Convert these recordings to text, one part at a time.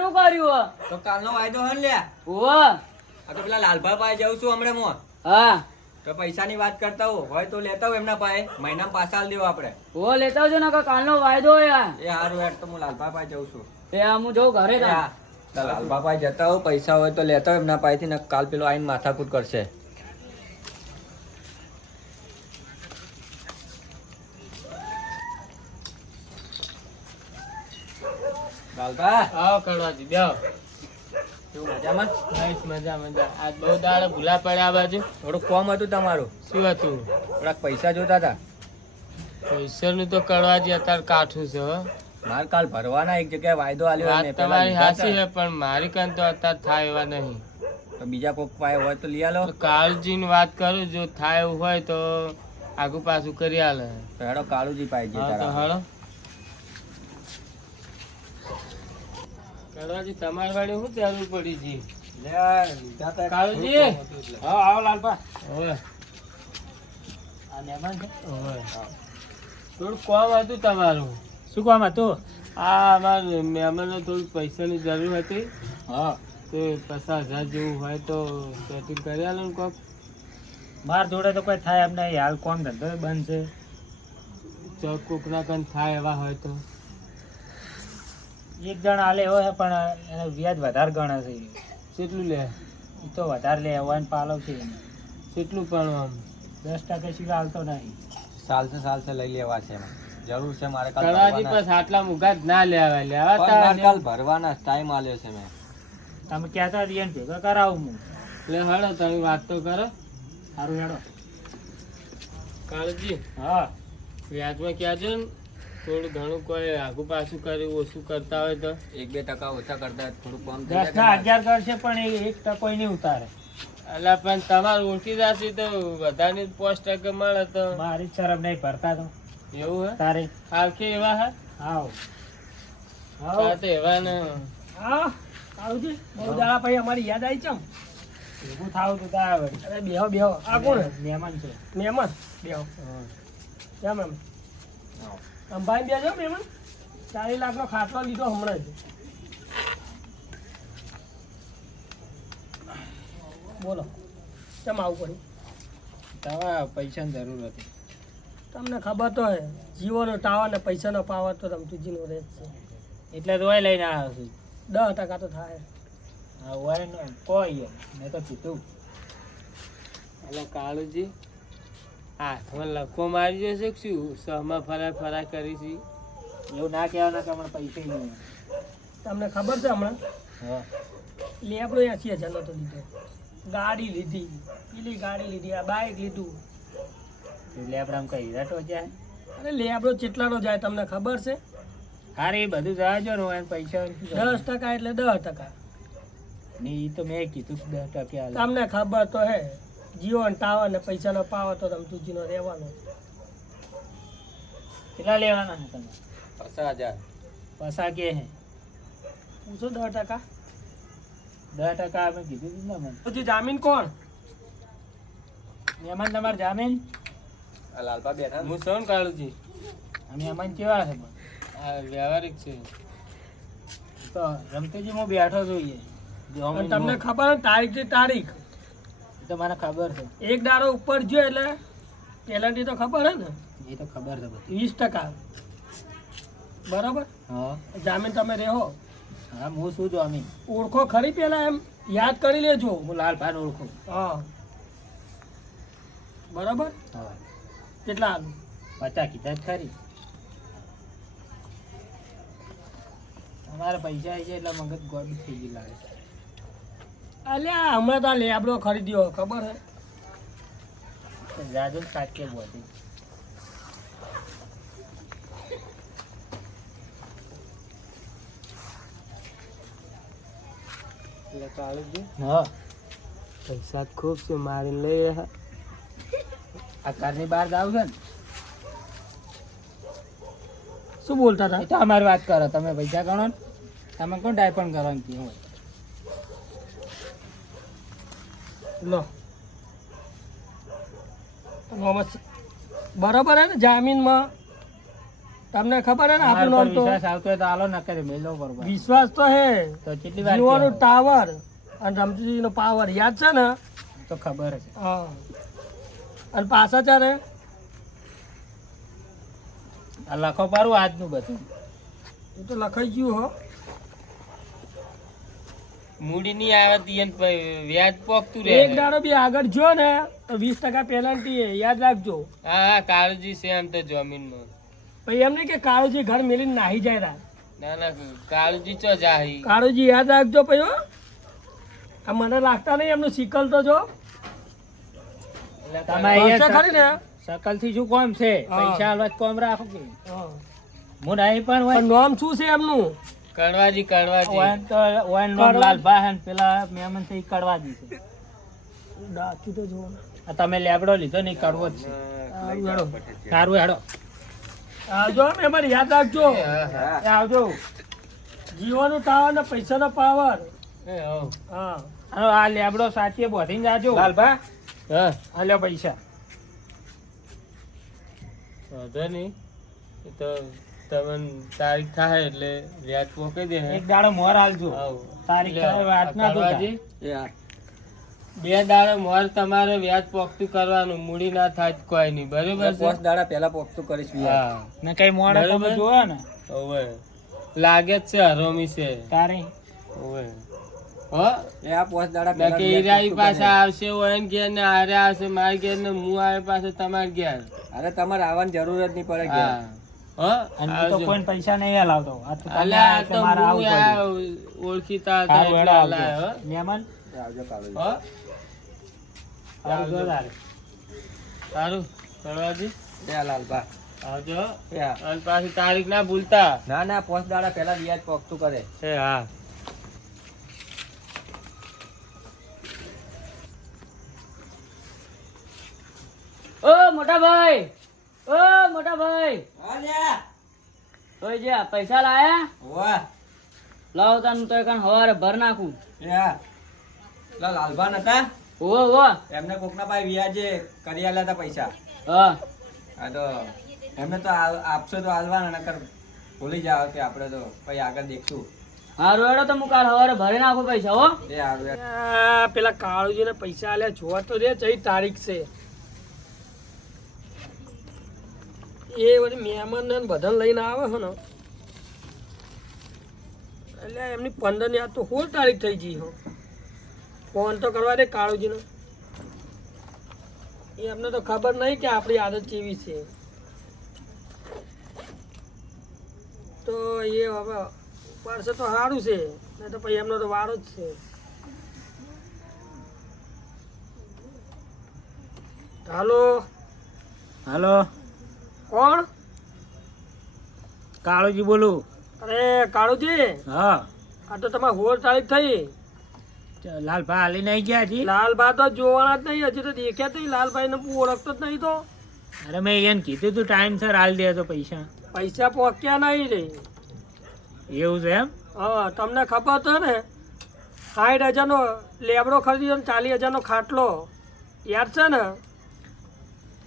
નું કર્યું તો કાલનો વાયદો હન લે. ઓ આ તો પેલા લાલભાઈ પાસે જાઉં છું હમણાં હું હા. તો પૈસાની વાત કરતા હો. હોય તો લેતા હું એમના પાસે. મહિના પાછા આલ દેવો આપણે. ઓ લેતા આવજો ને કાલનો વાયદો હોય એ હારું યાર તો હું લાલભાઈ પાસે જાઉં છું. એ આ હું જઉં ઘરે. તો લાલભાઈ પાસે જતા હો પૈસા હોય તો લેતા એમના પાસેથી ને કાલ પેલો આઈને માથાકૂટ કરશે. આવો કડવાજી બેહો. કેવું મજામાં? બસ મજા મજા. આજ બહુ દાડે ભૂલા પડ્યા બાજુ. થોડું કોમ હતું તમારું. શું હતું? થોડાક પૈસા જોતા હતા. પૈસાનું તો કડવાજી અત્યારે કાઠું છે મારે કાલ ભરવાના એક જગ્યાએ વાયદો આલ્યો તમારી હાસી છે પણ મારી કાન તો અત્યારે થાય એવા નહીં. તો બીજા કોક પાસે હોય તો લઈ આલો. કાળજીની વાત કરું જો થાય એવું હોય તો આગુ પાછું કરી આલે. હેડો કાળુજી પાસે જઈએ હા તારા. તમારી વાળી શું જરૂર પડી છે? કાળુજી? હા આવો લાલપા ઓય. આ મહેમાન છે? ઓય. થોડું કોમ હતું તમારું. શું કોમ હતું? આ અમારે મહેમાનને થોડું પૈસાની જરૂર હતી. હા. તો પચાસ હજાર જેવું હોય તો સેટિંગ કરી આલો ને કોક માર જોડે તો કોઈ થાય એમ નહીં. હાલ કોમ ધંધો બંધ છે. ચોક કોકના કંઈ થાય એવા હોય તો. એક જણ આલે એવો છે પણ એને વ્યાજ વધારે ગણે છે. કેટલું લે? એ તો વધારે લે એવો એને પાલવ છે કેટલું પણ આમ? દસ ટકા સિવાય હાલતો નહીં. સાલસે સાલસે લઈ લેવા છે જરૂર છે મારે કડાજી બસ આટલા મુગા જ ના લેવા લેવા પણ તા મારે કાલ ભરવાના ટાઈમ આલ્યો છે મેં. તમે કહેતા રિયન ભેગા કરાવું હું. એટલે હળો તમે વાત તો કરો. સારું હેડો. કાળજી હા. વ્યાજમાં કહેજો ને થોડું ઘણું કોઈ આગુ પાછું કરી ઓછું કરતા હોય તો? એક બે ટકા ઓછા કરતા થોડું કમ દસ ના અગિયાર કરશે પણ એ એક ટકો નહીં ઉતારે. એટલે પણ તમારે ઓળખી જશે તો બધાની પાંચ ટકા મળે તો. મારી જ શરમ નહીં ભરતા તો. એવું હે? તારે? હાલ એવા હે? આવ હા તો એવા ને. હા આવજે. બહુ દાડા પછી અમારી યાદ આવી ચમ. ભેગું થાવ તો તાર વળી અરે બેહો બેહો. આ કોણ મહેમાન છે. મહેમાન? બેહો. કેમ એમ? અંબાઈ બેજો મહેમાન. ચાલીસ લાખનો ખાટલો લીધો હમણાં જ. બોલો કેમ આવું કર્યું તમારા પૈસાની જરૂર હતી. તમને ખબર તો હે જીવોનો ટાવર ને પૈસાનો પાવર તો રમતુજીનો રહે જ છે. એટલે તો ઓય લઈને આવ્યો છું. દસ ટકા તો થાય. હા હોય ને કોઈ મેં તો કીધું. એટલે કાળુજી. હાથમાં લખો મારી જશે કે શું? સહમાં ફરા ફરા કરી છે. એવું ના કહેવાના કે હમણાં પૈસા નહીં તમને ખબર છે હમણાં? હા. લેબડો એસી હજાર નહોતો લીધો. ગાડી લીધી. પેલી ગાડી લીધી આ બાઇક લીધું. લેબડામ કઈ રટો જાય? અરે લેબડો ચેટલાનો જાય તમને ખબર છે? હારે એ બધું જવાજો ને પૈસા દસ ટકા એટલે દસ ટકા. ને એ તો મેં કીધું દસ ટકા. તમને ખબર તો હે. જીઓ ને ટાવર ને પૈસાનો પાવર તો રમતુજીનો રહેવાનો કેટલા લેવાના છે તમે? પચાસ હજાર. પૈસા કે હે? પૂછો દસ ટકા. દસ ટકા અમે કીધું હતું ને મને પછી જામીન કોણ? મહેમાન તમારે જામીન? લાલપા બેઠા હું સૌ કાળુજી. અમે મહેમાન કેવા છે પણ? આ વ્યવહારિક છે. તો રમતુજી હું બેઠો જોઈએ. અને તમને ખબર તારીખથી તારીખ? તો મને ખબર છે. એક ડારો ઉપર જો એટલે પેનલ્ટી તો ખબર હે ને? એ તો ખબર છે બધી. વીસ ટકા. બરાબર? હા. જામીન તમે રહો. હા હું શું જામીન? ઓળખો ખરી પેલા એમ? યાદ કરી લેજો. હું લાલભાઈ ઓળખું. હા. બરાબર? હા. કેટલા આલુ? પચાસ કીધા જ ખરી. અમારે પૈસા આવી જાય એટલે મગજ ગોડ થઈ ગઈ લાગે. અલ્યા હમણાં તો લેબડો ખરીદ્યો ખબર હે? જાજો સાચે બોધી એટલે હા. પૈસા ખૂબ છે મારી લઈ આ ઘરની બહાર જાવ છે ને? શું બોલતા હતા? એ તો અમારી વાત કરો તમે પૈસા ગણો ને. તમે કોણ ડાયપણ કરવાનું કહ્યું હોય લો. બરોબર હે ને જામીનમાં? તમને ખબર હે ને આપણું નામ તો? વિશ્વાસ આવતો હોય તો આલો ના કરે મેલો બરોબર વિશ્વાસ તો હે. તો કેટલી વાર જીઓનું ટાવર અને રમજીનો પાવર યાદ છે ને? તો ખબર છે. હા. અને પાછા ચારે આ લખો પારું આજનું બધું. એ તો લખાઈ ગયું હો. મૂડી ની આવતી તો એને પ- વ્યાજ પોકતું એક દાડો બી આગળ જો ને તો વીસ ટકા પેનલ્ટી યાદ રાખજો. હા હા કાળજી છે એમ તો જમીનમાં. પછી એમ નહીં કે કાળુજી ઘર મેલીને નાહી જાય રા ના ના કાળજી ચો જાહી કાળુજી યાદ રાખજો પછી આ મને લાગતા નહીં એમનું સિકલ તો જો. તમે અહીંયા ખરી ને? સકલથી શું કોમ છે? પૈસા હાલવા કોમ રાખો કે? હું. નહીં પણ હોય. પણ નામ શું છે એમનું? કડવાજી કડવાજી. ઓયન તો ઓયન નો કડવા- લાલભા હે પેલા મેમનથી કડવા દી છે. ડાચું તો જો આ તમે લેબડો લીધો નહીં કડવો જ છે. સારું હેડો. આવજો હો મહેમાન યાદ રાખજો. આવજો. જીવાનો ટાવર ને પૈસા નો પાવર. એ હો. આ લેબડો સાચીએ બોધીને જાજો. લાલભા હા. આલ્યો પૈસા. વાંધો નહીં. એ તો તમને તારીખ થાય એટલે વ્યાજ પોકી દે એક દાડો મોર હાલજો. તારીખ થાય વાત ના તો બે દાડો મોર તમારે વ્યાજ પોખતું કરવાનું મૂડી ના થાય કોઈ નહીં. બરોબર છે? દાડા પહેલા પોખતું કરીશું હા. ને કઈ મોડ તમે જોવો ને. ઓવે. લાગે જ છે હરોમી છે. તારે. ઓવે. હો? એ આ પોસ દાડા બાકી ઈરાઈ પાછા આવશે ઓયન ઘેર ને આરે આવશે મારા ઘેર ને હું આવે પાછો તમારા ઘેર. અરે તમારે આવવાની જરૂર જ નહીં પડે ઓળખીતા મહેમાન? સારું કરવાજી આવજો. અને પાછી તારીખ ના ભૂલતા. ના ના પોસ દાડા પહેલા વ્યાજ પોખતું કરે. છે હા. ઓ મોટા ભાઈ. ઓ મોટા ભાઈ. ઓય જે પૈસા લાયા? વાહ લાવ તન તો એકાન હવારે ભર નાખું. યા લા લાલભાન હતા? ઓ ઓ એમને કોકના ભાઈ વ્યાજે કરી આલ્યા હતા પૈસા. હા. આ તો એમને તો આપશો તો આલવાના નકર ભૂલી જાવ કે આપણે તો પછી આગળ દેખશું. હારું એડો તો હું કાલ હવારે ભરી નાખું પૈસા હો. પેલા કાળુજીને પૈસા આલ્યા જોવા તો રે જઈ તારીખ છે. એ વળી મહેમાન ને બધાને લઈને આવે છે ને. એટલે એમની પંદર આ તો સોળ તારીખ થઈ ગઈ હો. ફોન તો કરવા દે કાળુજીનો. એ એમને તો ખબર નહીં કે આપણી આદત કેવી છે. તો એ હવે પડશે તો સારું છે. નહીં તો પછી એમનો તો વારો જ છે. હાલો. હાલો. કોણ? કાળુજી બોલું. અરે કાળુજી? હા. આ તો તમારે સોળ તારીખ થઈ. લાલભા હાલી નહીં ગયા હજી? લાલભા તો જોવાના જ નહીં હજી તો દેખ્યા જ નહીં. લાલભાઈ ને ઓળખતો જ નહીં તો. અરે મેં એને કીધું તું ટાઈમ સર હાલ દે તો પૈસા. પૈસા પહોંચ્યા નહીં રે. એવું છે એમ? હા તમને ખબર તો ને. સાઠ હજારનો લેબડો ખરીદ્યો ને ચાલીસ હજારનો ખાટલો. યાદ છે ને?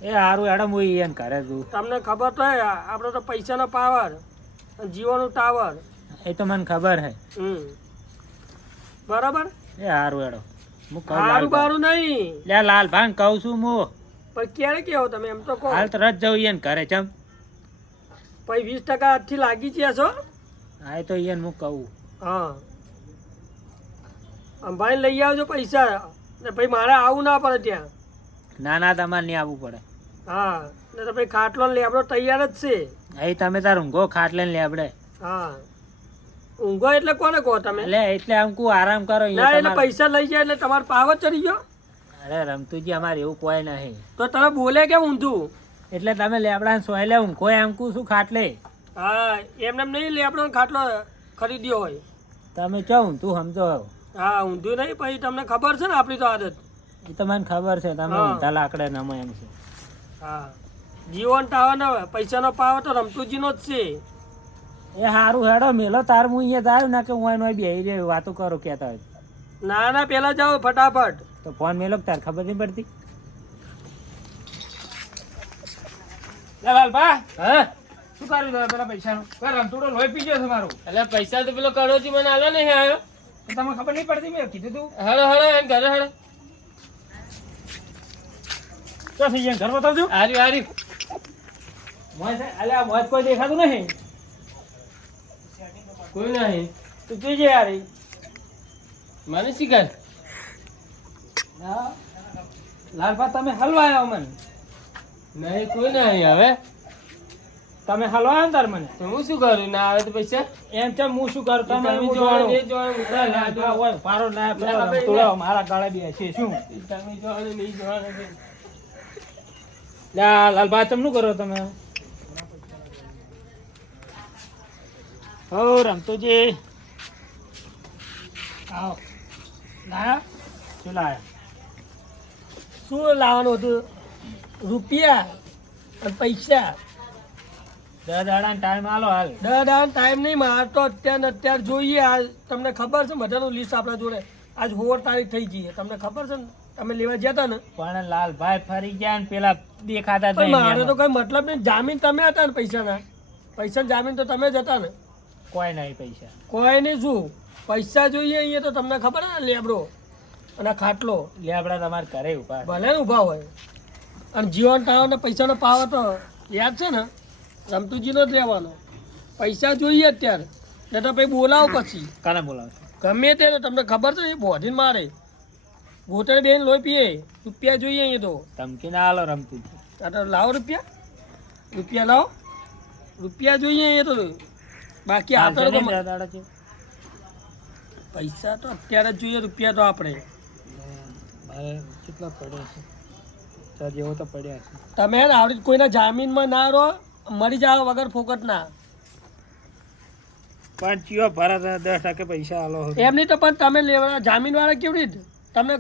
એ સારું એડમ હું એને કરે તું તમને ખબર તો હે આપણે તો પૈસાનો પાવર જીવોનો ટાવર એ તો મને ખબર હે. હમ. બરાબર? એ સારું એડો હું કહું સારું બારું નહીં. લે લાલભા કહું છું હું. પણ ક્યારે કેવો તમે એમ તો કહો. હાલ તરત જવું એને કરે ચમ. પછી વીસ ટકા આજથી લાગી ગયા છો? હા એ તો એને હું કહું. હા. ભાઈ લઈ આવજો પૈસા. ને પછી મારે આવું ના પડે ત્યાં. ના ના તમારે નહીં આવવું પડે. હા ને તો ભાઈ ખાટલો ને લેબડો તૈયાર જ છે. અહીં તમે તાર ઊંઘો ખાટલે ને લેબડે. હા. ઊંઘો એટલે કોને કહો તમે? એટલે એટલે આમ કુ આરામ કરો ના એટલે પૈસા લઈ જાય એટલે તમારો પાવર ચડી ગયો? અરે રમતુજી અમારે એવું કોઈ નહીં. તો તમે બોલે કેમ ઊંધું? એટલે તમે લેબડા સોયલે ઊંઘો એમ કુ શું ખાટલે. હા એમને એમ નહીં લેબડો ને ખાટલો ખરીદ્યો હોય. તમે ચો ઊંધું સમજો હા ઊંધું નહીં પછી તમને ખબર છે ને આપણી તો આદત. એ તો મને ખબર છે તમે. ઊંધા લાકડે નમો એમ છે. હા. જીવન ટાવર ને પૈસાનો પાવર તો રમતુજીનો જ છે. એ સારું હેડો મેલો તાર હું અહીંયા જાય ના કે હું એનો બેહી રહ્યો વાતો કરો કહેતા હોય. ના ના પેલા જાઓ ફટાફટ. તો ફોન મેલો કે તાર ખબર નહીં પડતી? લાલભા હા? શું કર્યું તમે પેલા પૈસાનું? પેલા રમતુડો લોહી પી ગયો છે મારું. એટલે પૈસા તો પેલો કરોજી મને આલો નહીં આવ્યો તમને ખબર નહીં પડતી મેં કીધું તું? હળો હળો એમ ઘરે હળો. તો થઈ ઘર બતાવજો. હારી હારી. મોય છે? અલ્યા મોય કોઈ દેખાતું નહીં. કોઈ નહીં. તું જોઈ યાર મને શીખર લાલભા તમે હલવાયા મને. નહીં કોઈ નહીં હવે. તમે હલવાયા ને તાર મને? તો હું શું કરું? ના આવે તો પૈસા એમ છે હું શું કરું? તમે હું જોવાનું. એ જોવાનું. પારો ના પેલો. મારા ગાળા બી છે. શું તમે જોવાનું નહીં જોવાનું. લા લાલભા ચમનું કરો તમે? હો, રમતુજી. આવો. લાયા? શું લાયા? શું લાવવાનું હતું? રૂપિયા અને પૈસા? દસ દાડા ટાઈમ આલો હાલ. દસ દાડા ટાઈમ નહીં મારતો અત્યારે અત્યારે જોઈએ. તમને ખબર છે બધાનું લિસ્ટ આપણા જોડે. આજ હોર તારીખ થઈ ગઈ છે. તમને ખબર છે ને? તમે લેવા ગયા હતા ને? પણ લાલભાઈ ફરી ગયા ને પેલા દેખાતા નહીં મારે તો કઈ મતલબ નહીં. જામીન તમે હતા ને પૈસાના? પૈસા જામીન તો તમે જ હતા ને? કોઈ નહીં પૈસા. કોઈ નહીં શું? પૈસા જોઈએ અહીંયા તો તમને ખબર છે ને લેબડો અને ખાટલો. લેબડા તમારે ઘરે ઊભા ભલે ને ઊભા હોય. અને જીવન ટાવર ને પૈસાનો પાવર તો યાદ છે ને? રમતુજીનો જ લેવાનો પૈસા જોઈએ અત્યારે. ને તો પછી બોલાવો પછી. કાને બોલાવશો? ગમે તે તમને ખબર છે બોધીને મારે. ગોતડે બેન લોહી પીએ રૂપિયા જોઈએ અહીંયા તો. ધમકી ના હાલો રમતી. આ તો લાવો રૂપિયા. રૂપિયા લાવો. રૂપિયા જોઈએ અહીંયા તો. બાકી આપણે તો પૈસા તો અત્યારે જ જોઈએ રૂપિયા તો આપણે. કેટલા પડ્યા છે? જેવો તો પડ્યા છે. તમે આવડી કોઈના જામીનમાં ના રહો મરી જાવ વગર ફોકટ ના પણ ચિયો ભરત દસ ટકે પૈસા આલો એમની તો પણ તમે લેવા જામીન વાળા કેવી રીતે? તમને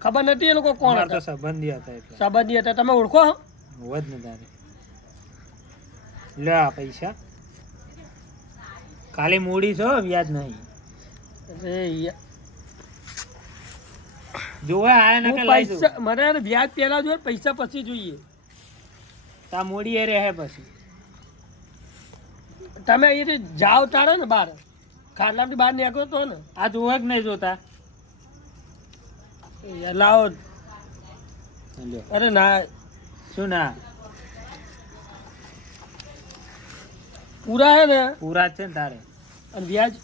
ખબર નથી એ લોકો કોણ હતા? સંબંધી હતા એટલે. સંબંધી હતા. તમે ઓળખો હો? ને તારે. લે આ પૈસા. ખાલી મૂડી છો વ્યાજ નહીં. અરે જોવે આયા ને કે મને વ્યાજ પહેલા જોઈએ પૈસા પછી જોઈએ. તા મૂડી એ રહે પછી. તમે અહીંથી જાઓ તારે ને બહાર. ખાટલામાંથી બહાર નીકળો તો ને. આ જોવા જ નહીં જોતા. લાવો. અરે ના. શું ના? પૂરા હે ને? પૂરા છે ને તારે. અને વ્યાજ?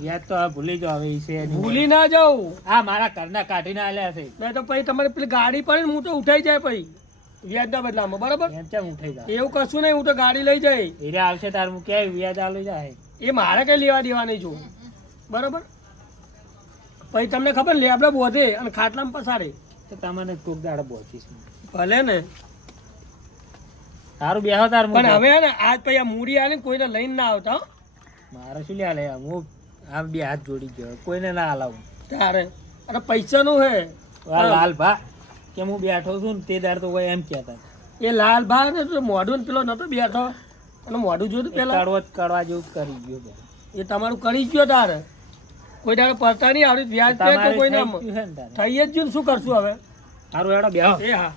વ્યાજ તો ભૂલી જાઓ હવે છે ભૂલી ના જાઉં. આ મારા ઘરના કાઢીને આલ્યા છે. મેં તો પછી તમારે પેલી ગાડી પડે ને હું તો ઉઠાઈ જાય પછી. વ્યાજના બદલામાં બરાબર? એમ કેમ ઉઠાઈ જાય એવું કશું નહીં હું તો ગાડી લઈ જાય હીરે આવશે તાર હું ક્યાંય વ્યાજ આલું જાય. એ મારે કઈ લેવા દેવા નહીં જોવું બરાબર? પછી તમને ખબર લેબડે બોધે અને ખાટલામાં પસારે. તો તમને કોક દાડે પહોંચીશ ભલે ને. સારું બેહો તાર પણ હવે ને આજ પછી આ મૂડી આલે ને કોઈને લઈને ના આવતા હો. મારે શું લે લે હું આમ બે હાથ જોડી ગયો કોઈને ના હલાવું. તારે. અરે પૈસાનું હે. લાલ ભા. કે હું બેઠો છું ને તે દાર તો કોઈ એમ કહેતા. એ લાલ ભાગ ને મોઢું ને પેલો નતો બેઠો. અને મોઢું જોયું પેલા? કડવો કડવા જેવું કરી ગયો. એ તમારું કરી ગયો તારે? કોઈ તારે પડતા નહીં આવડી વ્યાજ કોઈ થઈ ને જ ગયું શું કરશું હવે? સારું એડો બેહો. એ હા.